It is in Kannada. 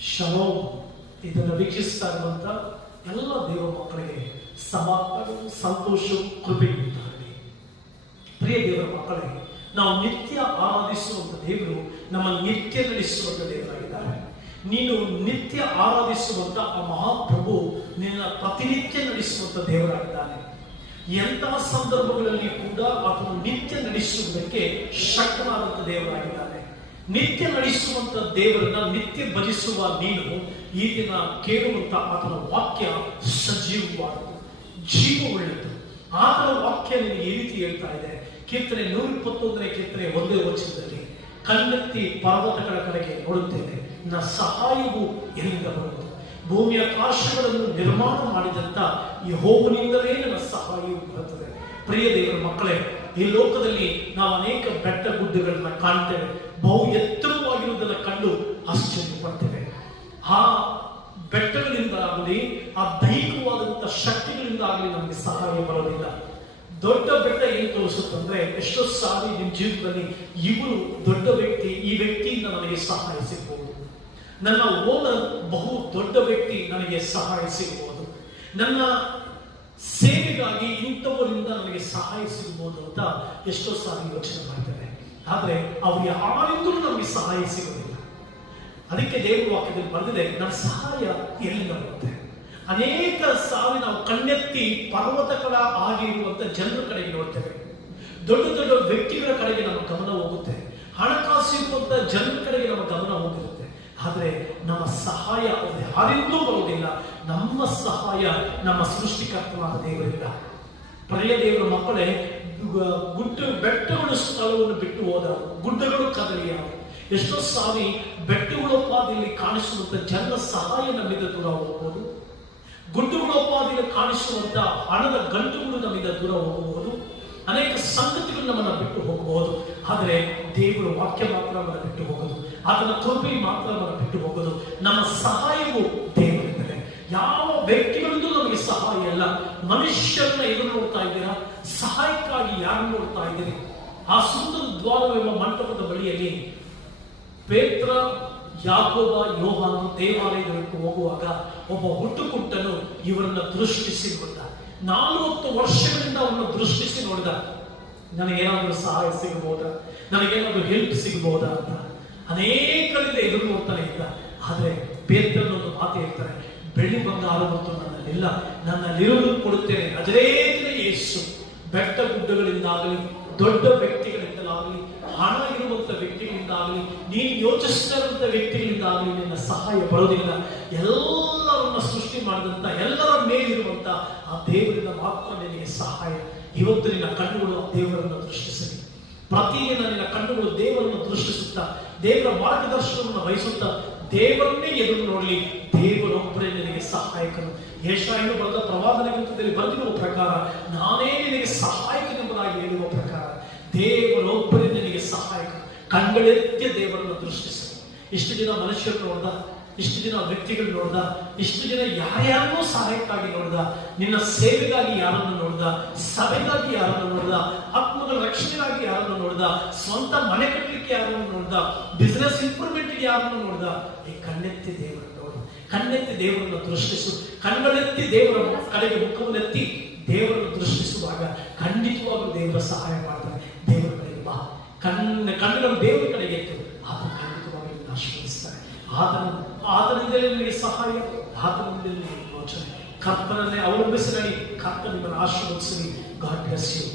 ಶಲೋಮ್ ಇದನ್ನು ವೀಕ್ಷಿಸ್ತಾ ಇರುವಂತ ಎಲ್ಲ ದೇವ ಮಕ್ಕಳಿಗೆ ಸಮಾಧಾನ ಸಂತೋಷ ಕೃಪೆ ಉಂಟಾಗಲಿ ಪ್ರಿಯ ದೇವರ ಮಕ್ಕಳೇ, ನಾವು ನಿತ್ಯ ಆರಾಧಿಸುವಂತ ದೇವರು ನಮ್ಮ ನಿತ್ಯ ನಡೆಸುವಂತ ದೇವರಾಗಿದ್ದಾರೆ. ನೀನು ನಿತ್ಯ ಆರಾಧಿಸುವಂತ ಆ ಮಹಾಪ್ರಭು ನಿನ್ನ ಪ್ರತಿನಿತ್ಯ ನಡೆಸುವಂತ ದೇವರಾಗಿದ್ದಾನೆ. ಎಂತಹ ಸಂದರ್ಭಗಳಲ್ಲಿ ಕೂಡ ಆತನು ನಿತ್ಯ ನಡೆಸುವುದಕ್ಕೆ ಶಕ್ತನಾದಂತ ದೇವರಾಗಿದ್ದಾನೆ. ನಿತ್ಯ ನಡೆಸುವಂತ ದೇವರನ್ನ ನಿತ್ಯ ಭಜಿಸುವ ನೀನು ಈ ದಿನ ಕೇಳುವಂತ ಆತನ ವಾಕ್ಯ ಸಜೀವವಾದದ್ದು ಜೀವವುಳ್ಳದ್ದು ಆತನ ವಾಕ್ಯ ನಿನಗೆ ಈ ರೀತಿ ಹೇಳ್ತಾ ಇದೆ. ಕೀರ್ತನೆ ನೂರ ಇಪ್ಪತ್ತೊಂದನೇ ಕೀರ್ತನೆ ಒಂದೇ ವಚನದಲ್ಲಿ, ಕಣ್ಣೆತ್ತಿ ಪರ್ವತಗಳ ಕಡೆಗೆ ನೋಡುತ್ತೇನೆ ನನ್ನ ಸಹಾಯವು ಎಲ್ಲಿಂದ ಬರುವುದು? ಭೂಮಿಯ ಆಕಾಶಗಳನ್ನು ನಿರ್ಮಾಣ ಮಾಡಿದಂತ ಯಹೋವನಿಂದಲೇ ನನ್ನ ಸಹಾಯವು ಬರುತ್ತದೆ. ಪ್ರಿಯ ದೇವರ ಮಕ್ಕಳೇ ಈ ಲೋಕದಲ್ಲಿ ನಾವು ಅನೇಕ ಬೆಟ್ಟ ಗುಡ್ಡಗಳನ್ನ ಕಾಣ್ತೇವೆ. ಬಹು ಎತ್ತರವಾಗಿರುವುದನ್ನು ಕಂಡು ಆಶ್ಚರ್ಯ ಪಡ್ತೇವೆ. ಆ ಬೆಟ್ಟಗಳಿಂದ ಆಗಲಿ ಆ ದೈಹಿಕವಾದಂತಹ ಶಕ್ತಿಗಳಿಂದ ಆಗಲಿ ನಮಗೆ ಸಹಾಯ ಬರೋದಿಲ್ಲ. ದೊಡ್ಡ ಬೆಟ್ಟ ಏನ್ ತೋರಿಸುತ್ತಂದ್ರೆ ಎಷ್ಟೋ ಸಾರಿ ನಿಮ್ಮ ಜೀವನದಲ್ಲಿ ಇವರು ದೊಡ್ಡ ವ್ಯಕ್ತಿ, ಈ ವ್ಯಕ್ತಿಯಿಂದ ನನಗೆ ಸಹಾಯ ಸಿಗಬಹುದು ನನ್ನ ಓನರ್ ಬಹು ದೊಡ್ಡ ವ್ಯಕ್ತಿ ನನಗೆ ಸಹಾಯ ಸಿಗಬಹುದು ನನ್ನ ಸೇವೆಗಾಗಿ ಇಂಥವರಿಂದ ನಮಗೆ ಸಹಾಯ ಸಿಗಬಹುದು ಅಂತ ಎಷ್ಟೋ ಸಾರಿ ಯೋಚನೆ ಮಾಡ್ತಾರೆ. ಆದರೆ ಅವ್ರು ಯಾರಿಂದಲೂ ನಮಗೆ ಸಹಾಯ ಸಿಗೋದಿಲ್ಲ. ಅದಕ್ಕೆ ದೇವರ ವಾಕ್ಯದಲ್ಲಿ ಬರೆದಿದೆ, ನನ್ನ ಸಹಾಯ ಎಲ್ಲಿಂದ ಬರುತ್ತೆ? ಅನೇಕ ಸಾರಿ ನಾವು ಕಣ್ಣೆತ್ತಿ ಪರ್ವತಗಳ ಹಾಗೆ ಇರುವಂತ ಜನರ ಕಡೆಗೆ ನೋಡ್ತೇವೆ. ದೊಡ್ಡ ದೊಡ್ಡ ವ್ಯಕ್ತಿಗಳ ಕಡೆಗೆ ನಮ್ಮ ಗಮನ ಹೋಗುತ್ತೆ. ಹಣಕಾಸು ಇರುವಂತ ಜನರ ಕಡೆಗೆ ನಮ್ಮ ಗಮನ ಹೋಗಿರುತ್ತೆ. ಆದರೆ ನಮ್ಮ ಸಹಾಯ ಅವ್ರು ಯಾರಿಂದಲೂ ಬರುವುದಿಲ್ಲ ನಮ್ಮ ಸಹಾಯ, ನಮ್ಮ ಸೃಷ್ಟಿಕರ್ತನಾದ ದೇವರಿಂದ. ಪ್ರಿಯ ದೇವರ ಮಕ್ಕಳೇ ಗುಡ್ಡ ಬೆಟ್ಟಗಳು ಸ್ಥಳವನ್ನು ಬಿಟ್ಟು ಹೋದ, ಗುಡ್ಡಗಳು ಕದಲಿಯ. ಎಷ್ಟೋ ಸಾರಿ ಬೆಟ್ಟಗಳೋಪಾದಿಯಲ್ಲಿ ಕಾಣಿಸುವಂತ ಜನರ ಸಹಾಯ ನಮ್ಮಿಂದ ದೂರ ಹೋಗಬಹುದು ಗುಡ್ಡಗಳೋಪಾದಿಯಲ್ಲಿ ಕಾಣಿಸುವಂತ ಹಣದ ಗಂಟುಗಳು ನಮ್ಮಿಂದ ದೂರ ಹೋಗಬಹುದು ಅನೇಕ ಸಂಗತಿಗಳು ನಮ್ಮನ್ನ ಬಿಟ್ಟು ಹೋಗಬಹುದು ಆದರೆ ದೇವರ ವಾಕ್ಯ ಮಾತ್ರ ಬಿಟ್ಟು ಹೋಗೋದು. ಅದನ್ನು ಕೃಪೆ ಮಾತ್ರ ಬಿಟ್ಟು ಹೋಗೋದು. ನಮ್ಮ ಸಹಾಯವು ಯಾವ ವ್ಯಕ್ತಿಗಳಿಗೂ ನಮಗೆ ಸಹಾಯ ಇಲ್ಲ. ಮನುಷ್ಯರನ್ನ ಎದುರು ನೋಡ್ತಾ ಇದ್ದೀರಾ? ಸಹಾಯಕ್ಕಾಗಿ ಯಾರು ನೋಡ್ತಾ ಇದ್ದೀರಿ? ಆ ಸುಂದರ ದ್ವಾರವೆಂಬ ಮಂಟಪದ ಬಳಿಯಲ್ಲಿ ಪೇತ್ರ, ಯಾಕೋಬ, ಯೋಹಾನ ದೇವಾಲಯಗಳಿಗೆ ಹೋಗುವಾಗ ಒಬ್ಬ ಹುಟ್ಟುಕುಟ್ಟನು ಇವರನ್ನ ದೃಷ್ಟಿಸಿ ನೋಡಿದ. ನಾಲ್ವತ್ತು ವರ್ಷಗಳಿಂದ ಅವರನ್ನು ದೃಷ್ಟಿಸಿ ನೋಡಿದ. ನನಗೇನಾದರೂ ಸಹಾಯ ಸಿಗಬಹುದಾ? ನನಗೇನಾದರೂ ಹೆಲ್ಪ್ ಸಿಗಬಹುದಾ ಅಂತ. ಅನೇಕರಿಂದ ಎದುರು ನೋಡ್ತಾನೆ ಇದ್ದ. ಆದರೆ ಹೇಳ್ತಾರೆ ಬೆಳ್ಳಿ ಬಂಗಾರ ಮತ್ತು ನನ್ನಲ್ಲಿಲ್ಲ, ನನ್ನಲ್ಲಿರುವುದು ಕೊಡುತ್ತೇನೆ. ಅದೇ ಯೇಸು ಬೆಟ್ಟ ಗುಡ್ಡಗಳಿಂದಾಗಲಿ, ದೊಡ್ಡ ವ್ಯಕ್ತಿಗಳಿಂದಲಾಗಲಿ, ಹಣ ಇರುವಂತ ವ್ಯಕ್ತಿಗಳಿಂದಾಗಲಿ, ನೀನು ಯೋಚಿಸ್ತಾ ಇರುವಂತ ವ್ಯಕ್ತಿಗಳಿಂದಾಗಲಿ ನಿನ್ನ ಸಹಾಯ ಬರೋದಿಲ್ಲ. ಎಲ್ಲರನ್ನ ಸೃಷ್ಟಿ ಮಾಡಿದಂತ, ಎಲ್ಲರ ಮೇಲಿರುವಂತ ಆ ದೇವರಿಂದ ಮಾತ್ರ ನಿನಗೆ ಸಹಾಯ. ಇವತ್ತು ನಿನ್ನ ಕಣ್ಣುಗಳು ಆ ದೇವರನ್ನು ದೃಷ್ಟಿಸಲಿ. ಪ್ರತಿದಿನ ನಿನ್ನ ಕಣ್ಣುಗಳು ದೇವರನ್ನು ದೃಷ್ಟಿಸುತ್ತಾ, ದೇವರ ಮಾರ್ಗದರ್ಶನವನ್ನು ವಹಿಸುತ್ತಾ ದೇವರನ್ನೇ ಎದುರು ನೋಡಲಿ. ಸಹಾಯಕನು. ಯಶಾಯನು ಬರೆದ ಪ್ರವಾದನ ಗ್ರಂಥದಲ್ಲಿ ಬರೆದಿರುವ ಪ್ರಕಾರ, ನಾನೇ ನಿನಗೆ ಸಹಾಯಕನೆಂಬುದಾಗಿ ಹೇಳುವ ಪ್ರಕಾರ ದೇವರೊಬ್ಬರೇ ನಿನಗೆ ಸಹಾಯಕ. ಕಂಗಳೆತ್ತ ದೇವರನ್ನು ದೃಷ್ಟಿಸಿ. ಇಷ್ಟು ದಿನ ಮನುಷ್ಯರು ನೋಡ್ದ, ಇಷ್ಟು ದಿನ ವ್ಯಕ್ತಿಗಳು ನೋಡ್ದ, ಇಷ್ಟು ದಿನ ಯಾರ್ಯಾರನ್ನೂ ಸಹಾಯಕ್ಕಾಗಿ ನೋಡ್ದ, ನಿನ್ನ ಸೇವೆಗಾಗಿ ಯಾರನ್ನು ನೋಡ್ದ, ಸಭೆಗಾಗಿ ಯಾರನ್ನು ನೋಡ್ದ ಆತ್ಮಗಳ ರಕ್ಷಣೆಗಾಗಿ ಯಾರನ್ನು ನೋಡ್ದ, ಸ್ವಂತ ಮನೆ ಕಟ್ಟಲಿಕ್ಕೆ ಯಾರನ್ನು ನೋಡ್ದ ಬಿಸ್ನೆಸ್ ಇಂಪ್ರೂವ್ಮೆಂಟ್ಗೆ ಯಾರನ್ನು ನೋಡ್ದ, ಈ ಕಣ್ಣೆತ್ತಿ ದೇವರನ್ನು ಕಣ್ಣೆತ್ತಿ ದೇವರನ್ನು ದೃಷ್ಟಿಸು. ಕಣ್ಣೆತ್ತಿ ದೇವರ ಕಡೆಗೆ ಮುಖವನ್ನೆತ್ತಿ ದೇವರನ್ನು ದೃಷ್ಟಿಸುವಾಗ ಖಂಡಿತವಾಗ್ಲೂ ದೇವರ ಸಹಾಯ ಮಾಡ್ತಾರೆ. ದೇವರ ಕಡೆಗೆ ಬಾ. ಕಣ್ಣ ಕಣ್ಣನ್ನು ದೇವರ ಕಡೆಗೆ ಎತ್ತು. ಆತ ಖಂಡಿತವಾಗಿ ನಿನ್ನ ಆಶೀರ್ವದಿಸ್ತಾರೆ ಆತನ ಆತನಿಂದಲೇ ನಿನಗೆ ಸಹಾಯ. ಆತನಿಂದಲೇ ಯೋಚನೆ. ಕರ್ತನನ್ನೇ ಅವಲಂಬಿಸಿ ನಡಿ ಕರ್ತ ನಿಮ್ಮನ್ನು ಆಶೀರ್ವದಿಸಲಿ ಗಾಡ್ ಬ್ಲೆಸ್ ಯು